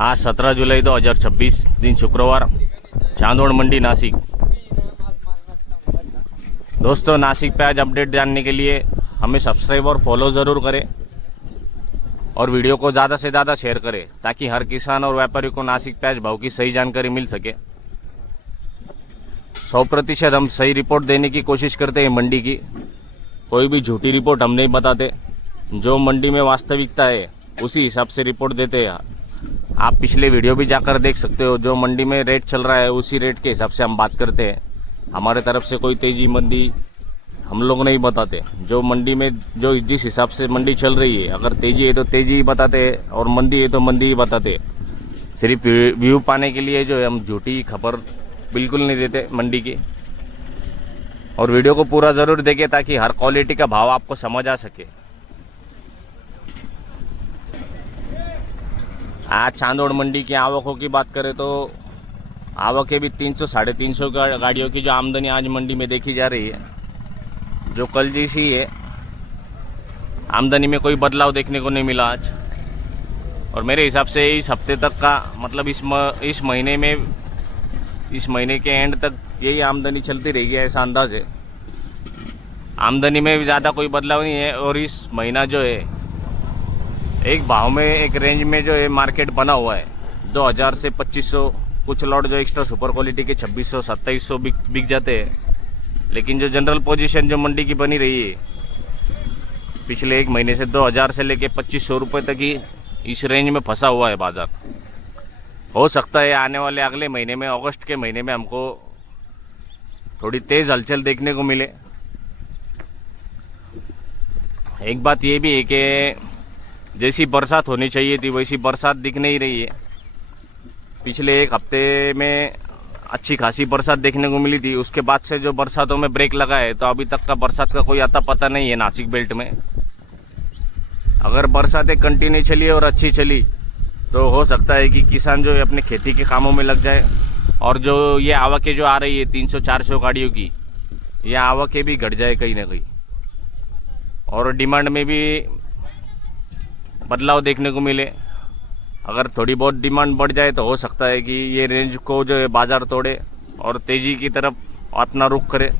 आज 17 जुलाई 2026 दिन शुक्रवार, चांदोड़ मंडी नासिक। दोस्तों, नासिक पे आज अपडेट जानने के लिए हमें सब्सक्राइब और फॉलो ज़रूर करें और वीडियो को ज़्यादा से ज़्यादा शेयर करें ताकि हर किसान और व्यापारी को नासिक प्याज भाव की सही जानकारी मिल सके। 100% हम सही रिपोर्ट देने की कोशिश करते हैं मंडी की। कोई भी झूठी रिपोर्ट हम नहीं बताते। जो मंडी में वास्तविकता है उसी हिसाब से रिपोर्ट देते हैं। आप पिछले वीडियो भी जाकर देख सकते हो। जो मंडी में रेट चल रहा है उसी रेट के हिसाब से हम बात करते हैं। हमारे तरफ से कोई तेजी मंदी हम लोग नहीं बताते। जो मंडी में जो जिस हिसाब से मंडी चल रही है, अगर तेजी है तो तेजी ही बताते हैं और मंदी है तो मंदी ही बताते हैं। सिर्फ व्यू पाने के लिए जो है हम झूठी खबर बिल्कुल नहीं देते मंडी की। और वीडियो को पूरा ज़रूर देखें ताकि हर क्वालिटी का भाव आपको समझ आ सके। आज चांदोड़ मंडी की आवकों की बात करें तो आवकें भी 300-350 गाड़ियों की जो आमदनी आज मंडी में देखी जा रही है, जो कल जैसी है। आमदनी में कोई बदलाव देखने को नहीं मिला आज। और मेरे हिसाब से इस हफ्ते तक का मतलब इस महीने के एंड तक यही आमदनी चलती रहेगी, ऐसा अंदाज है। आमदनी में भी ज़्यादा कोई बदलाव नहीं है। और इस महीना जो है एक भाव में एक रेंज में जो है मार्केट बना हुआ है। 2000 से 2500, कुछ लॉट जो एक्स्ट्रा सुपर क्वालिटी के 2600-2700 बिक जाते हैं। लेकिन जो जनरल पोजीशन जो मंडी की बनी रही है पिछले एक महीने से 2000 से लेके 2500 रुपये तक ही इस रेंज में फंसा हुआ है बाज़ार। हो सकता है आने वाले अगले महीने में, अगस्त के महीने में हमको थोड़ी तेज़ हलचल देखने को मिले। एक बात ये भी है कि जैसी बरसात होनी चाहिए थी वैसी बरसात दिख नहीं रही है। पिछले एक हफ्ते में अच्छी खासी बरसात देखने को मिली थी, उसके बाद से जो बरसातों में ब्रेक लगा है तो अभी तक का बरसात का कोई आता पता नहीं है नासिक बेल्ट में। अगर बरसातें कंटिन्यू चली और अच्छी चली तो हो सकता है कि किसान जो है अपने खेती के कामों में लग जाए। और जो ये आवकें जो आ रही है 300-400 गाड़ियों की, ये आवकें भी घट जाए कहीं ना कहीं। और डिमांड में भी बदलाव देखने को मिले। अगर थोड़ी बहुत डिमांड बढ़ जाए तो हो सकता है कि ये रेंज को जो है बाज़ार तोड़े और तेज़ी की तरफ अपना रुख करे।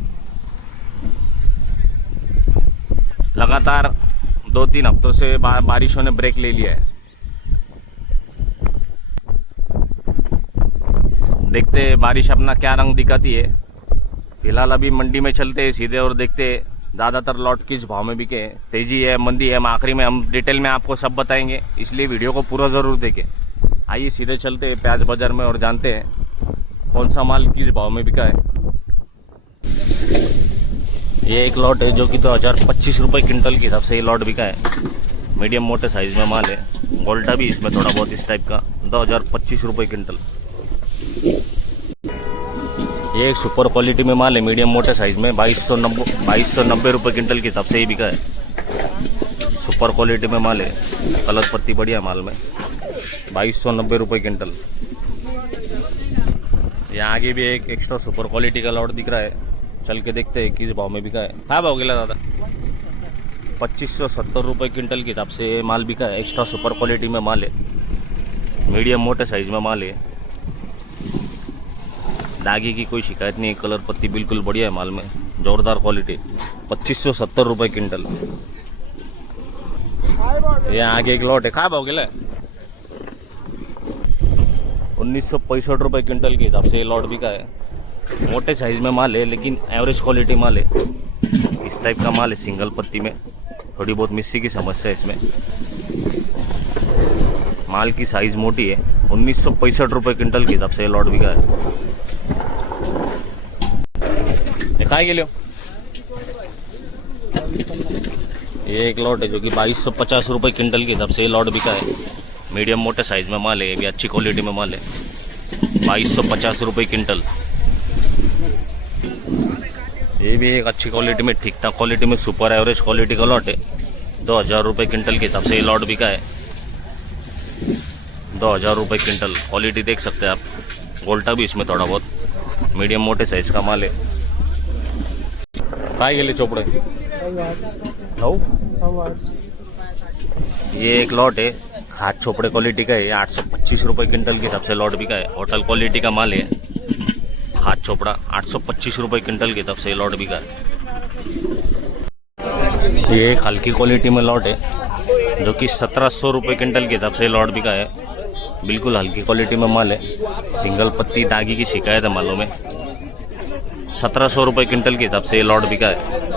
लगातार 2-3 हफ्तों से बारिशों ने ब्रेक ले लिया है। देखते हैं बारिश अपना क्या रंग दिखाती है। फिलहाल अभी मंडी में चलते हैं सीधे और देखते हैं ज़्यादातर लॉट किस भाव में बिके। तेजी है, मंदी है, हम आखिरी में हम डिटेल में आपको सब बताएंगे, इसलिए वीडियो को पूरा ज़रूर देखें। आइए सीधे चलते हैं प्याज बाज़ार में और जानते हैं कौन सा माल किस भाव में बिका है। ये एक लॉट है जो कि 2025 रुपये क्विंटल के हिसाब से ये लॉट बिका है। मीडियम मोटे साइज़ में माल है। गोल्टा भी इसमें थोड़ा बहुत इस टाइप का, 2025 रुपये क्विंटल। ये एक सुपर क्वालिटी में माल है, मीडियम मोटे साइज़ में 2290 रुपये क्विंटल के हिसाब से ही बिका है। सुपर क्वालिटी में माल है, कलर पत्ती बढ़िया माल में 2290 रुपये क्विंटल। यहाँ आगे भी एक एक्स्ट्रा सुपर क्वालिटी का लॉट दिख रहा है, चल के देखते हैं किस भाव में बिका है। क्या भाव गिला दादा? 2570 रुपये क्विंटल के हिसाब से माल बिका है। एक्स्ट्रा सुपर क्वालिटी में माल है, मीडियम मोटे साइज़ में माल है। दागी की कोई शिकायत नहीं है, कलर पत्ती बिल्कुल बढ़िया है माल में, ज़ोरदार क्वालिटी। 2570 रुपये क्विंटल। यहाँ आगे एक लॉट है। कहाँ भाव गिला है? 1965 रुपये क्विंटल के हिसाब से ये लॉट बिका है। मोटे साइज़ में माल है लेकिन एवरेज क्वालिटी माल है। इस टाइप का माल है, सिंगल पत्ती में। थोड़ी बहुत मिस्सी की समस्या है इसमें। माल की साइज़ मोटी है। 1965 रुपये क्विंटल के हिसाब से ये लॉट बिका है। काय के लियो? ये एक लॉट है जो कि 2250 रुपये क्विंटल के हिसाब से ये लॉट बिका है। मीडियम मोटे साइज़ में माल है, ये भी अच्छी क्वालिटी में माल है। 2250 रुपये क्विंटल। ये भी एक अच्छी क्वालिटी में, ठीक ठाक क्वालिटी में, सुपर एवरेज क्वालिटी का लॉट है। 2000 रुपये क्विंटल के हिसाब से ये लॉट बिका है। 2000 रुपये क्विंटल। क्वालिटी देख सकते हैं आप। गोल्टा भी इसमें थोड़ा बहुत, मीडियम मोटे साइज़ का माल है। काय गेले चोपड़े? ये एक लॉट है, हाथ चोपड़े क्वालिटी का है, 825 रुपये क्विंटल के हिसाब से लॉट बिका है। होटल क्वालिटी का माल है, हाथ चोपड़ा 825 रुपये क्विंटल के हिसाब से लॉट बिका है। ये एक हल्की क्वालिटी में लॉट है जो कि 1700 रुपये क्विंटल के हिसाब से लॉट बिका है। बिल्कुल हल्की क्वालिटी में माल है, सिंगल पत्ती दागी की शिकायत है मालों में। 1700 रुपये क्विंटल के हिसाब से ये लॉट बिका है।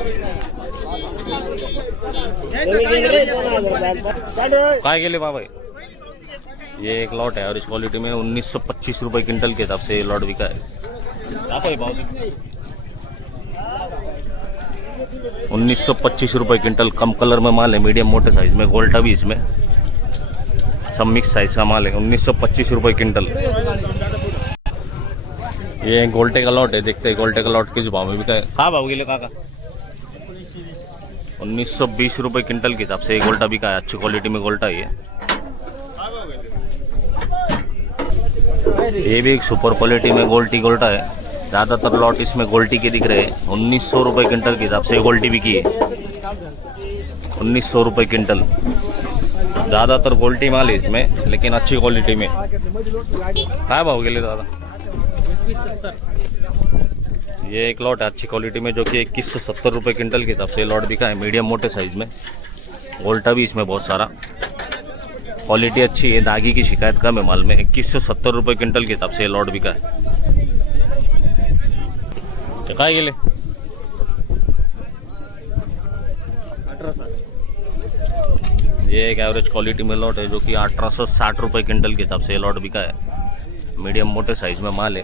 काय गेले बाबा, ये एक लॉट है और इस क्वालिटी में 1925 रुपये क्विंटल के हिसाब से ये लॉट बिका है। 1925 रुपये क्विंटल, कम कलर में माल है, मीडियम मोटे साइज में, गोल्टा भी इसमें, सब मिक्स साइज का माल है। 1925 रुपये क्विंटल। ये गोल्टे का लॉट है, देखते हैं गोल्टे का लॉट किस भाव में बिका है। कहाँ भाव के लिए काका? 1920 रुपये क्विंटल के हिसाब से गोल्टा बिका है। अच्छी क्वालिटी में गोल्टा है ये भी एक सुपर क्वालिटी में गोल्टी गोल्टा है। ज़्यादातर लॉट इसमें गोल्टी के दिख रहे हैं। 1900 रुपये क्विंटल के हिसाब से गोल्टी बिकी है। 1900 रुपये क्विंटल, ज़्यादातर गोल्टी माल है इसमें, लेकिन अच्छी क्वालिटी में। कहाँ भाव के लिए दादा? ये एक लॉट है अच्छी क्वालिटी में जो कि 2170 रुपये क्विंटल के हिसाब से लॉट बिका है, मीडियम मोटे साइज में। गोल्टा भी इसमें बहुत सारा, क्वालिटी अच्छी है, दागी की शिकायत कम है माल में। 2170 रुपये क्विंटल के हिसाब से लॉट बिका है। क्या गेले? 1800। ये एक एवरेज क्वालिटी में लॉट है जो कि 1860 रुपये क्विंटल के हिसाब से लॉट बिका है। मीडियम मोटे साइज में माल है।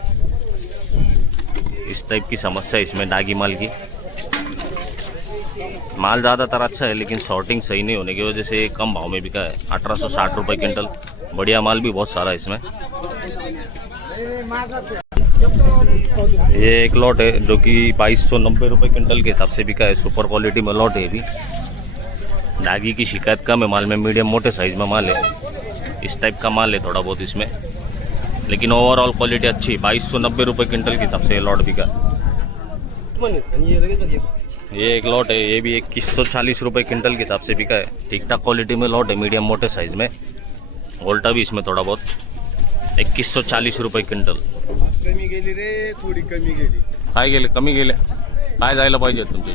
इस टाइप की समस्या इसमें दागी माल की। माल ज़्यादातर अच्छा है लेकिन शॉर्टिंग सही नहीं होने की वजह से कम भाव में बिका है। 1860 रुपये क्विंटल, बढ़िया माल भी बहुत सारा है इसमें। ये एक लॉट है जो कि 2290 रुपये क्विंटल के हिसाब से बिका है। सुपर क्वालिटी में लॉट है भी, दागी की शिकायत कम है माल में, मीडियम मोटे साइज में माल है। इस टाइप का माल है थोड़ा बहुत इसमें, लेकिन ओवरऑल क्वालिटी अच्छी। 2290 रुपये क्विंटल के हिसाब से लॉट बिका। ये एक लॉट है, ये भी 2140 रुपये क्विंटल के हिसाब से बिका है। ठीक ठाक क्वालिटी में लॉट है, मीडियम मोटे साइज में। गोल्टा भी इसमें थोड़ा बहुत। 2140 रुपये क्विंटल। कमी गेली रे, थोडी कमी गेली। काय गेले? कमी गेले? काय जायला पाहिजे तुमच्या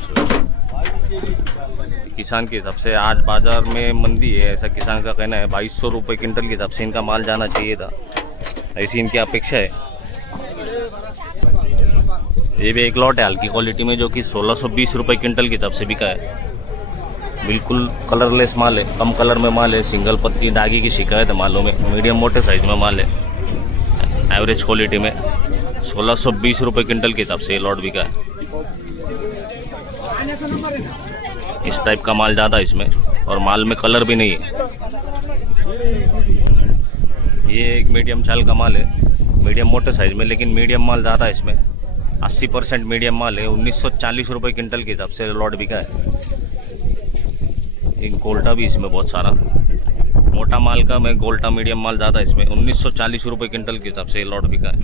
किसान के हिसाब से? आज बाजार में मंदी है, ऐसा किसान का कहना है। 2200 रुपये क्विंटल के हिसाब से इनका माल जाना चाहिए था, ऐसी इनकी अपेक्षा है। ये भी एक लॉट है हल्की क्वालिटी में जो कि 1620 रुपये क्विंटल के हिसाब से बिका है। बिल्कुल कलरलेस माल है, कम कलर में माल है, सिंगल पत्ती दागी की शिकायत है मालों में, मीडियम मोटे साइज में माल है, एवरेज क्वालिटी में। 1620 रुपये क्विंटल के हिसाब से ये लॉट बिका है। इस टाइप का माल ज़्यादा है इसमें, और माल में कलर भी नहीं है। ये एक मीडियम चाल का माल है, मीडियम मोटे साइज में, लेकिन मीडियम माल ज़्यादा है इसमें। 80% मीडियम माल है। 1940 रुपये क्विंटल के हिसाब से लॉट बिका है। एक गोल्टा भी इसमें बहुत सारा, मोटा माल का में गोल्टा, मीडियम माल ज़्यादा है इसमें। 1940 रुपये क्विंटल के हिसाब से लॉट बिका है।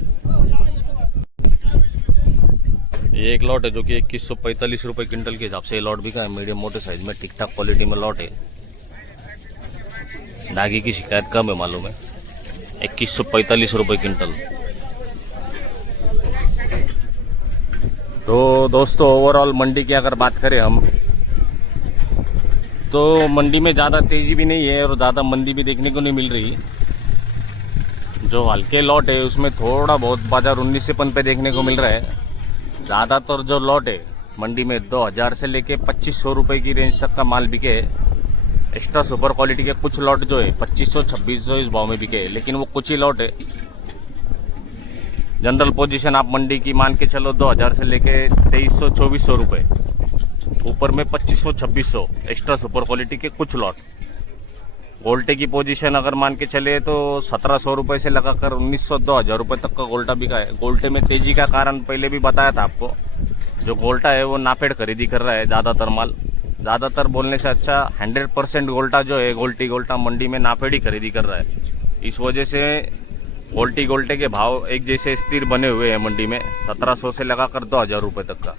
ये एक लॉट है जो कि 2145 रुपये क्विंटल के हिसाब से लॉट बिका है, मीडियम मोटे साइज में। ठीक ठाक क्वालिटी में लॉट है, दागी की शिकायत कम है मालूम है। 2145 रुपये क्विंटल। तो दोस्तों, ओवरऑल मंडी की अगर बात करें हम, तो मंडी में ज़्यादा तेज़ी भी नहीं है और ज़्यादा मंदी भी देखने को नहीं मिल रही। जो हल्के लॉट है उसमें थोड़ा बहुत बाजार 19 पे देखने को मिल रहा है। ज़्यादातर जो लॉट है मंडी में 2000 से लेके 2500 रुपये की रेंज तक का माल बिके है। एक्स्ट्रा सुपर क्वालिटी के कुछ लॉट जो है 2500-2600 इस भाव में बिके है, लेकिन वो कुछ ही लॉट है। जनरल पोजीशन आप मंडी की मान के चलो 2000 से लेके 2300-2400 रुपये, ऊपर में 2500-2600 एक्स्ट्रा सुपर क्वालिटी के कुछ लॉट। गोल्टे की पोजीशन अगर मान के चले तो 1700 रुपये से लगाकर 1900-2000 रुपये तक का गोल्टा बिका है। गोल्टे में तेजी का कारण पहले भी बताया था आपको। जो गोल्टा है वो नाफेड़ खरीदी कर रहा है ज़्यादातर माल। ज़्यादातर बोलने से अच्छा 100% गोल्टा जो है, गोल्टा मंडी में नाफेड़ ही खरीदी कर रहा है। इस वजह से गोल्टे के भाव एक जैसे स्थिर बने हुए हैं मंडी में, 1700 से लगाकर 2000 रुपये तक का।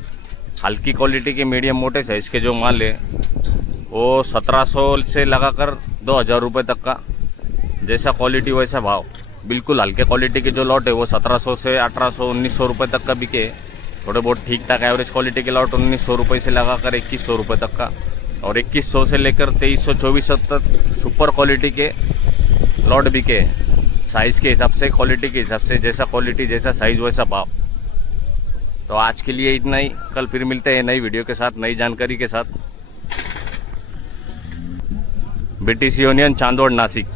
हल्की क्वालिटी के मीडियम मोटे साइज़ के जो माल है वो 1700 से लगाकर 2000 रुपये तक का जैसा क्वालिटी वैसा भाव। बिल्कुल हल्के क्वालिटी के जो लॉट है वो 1700 से 1800 1900 रुपये तक का बिके। थोड़े बहुत ठीक ठाक एवरेज क्वालिटी के लॉट 1900 रुपये से लगाकर 2100 रुपये तक का, और 2100 से लेकर 2300 2400 तक सुपर क्वालिटी के लॉट बिके। साइज़ के हिसाब से, क्वालिटी के हिसाब से, जैसा क्वालिटी जैसा साइज़ वैसा भाव। तो आज के लिए इतना ही, कल फिर मिलते हैं नई वीडियो के साथ, नई जानकारी के साथ। BTC union Chandod Nashik.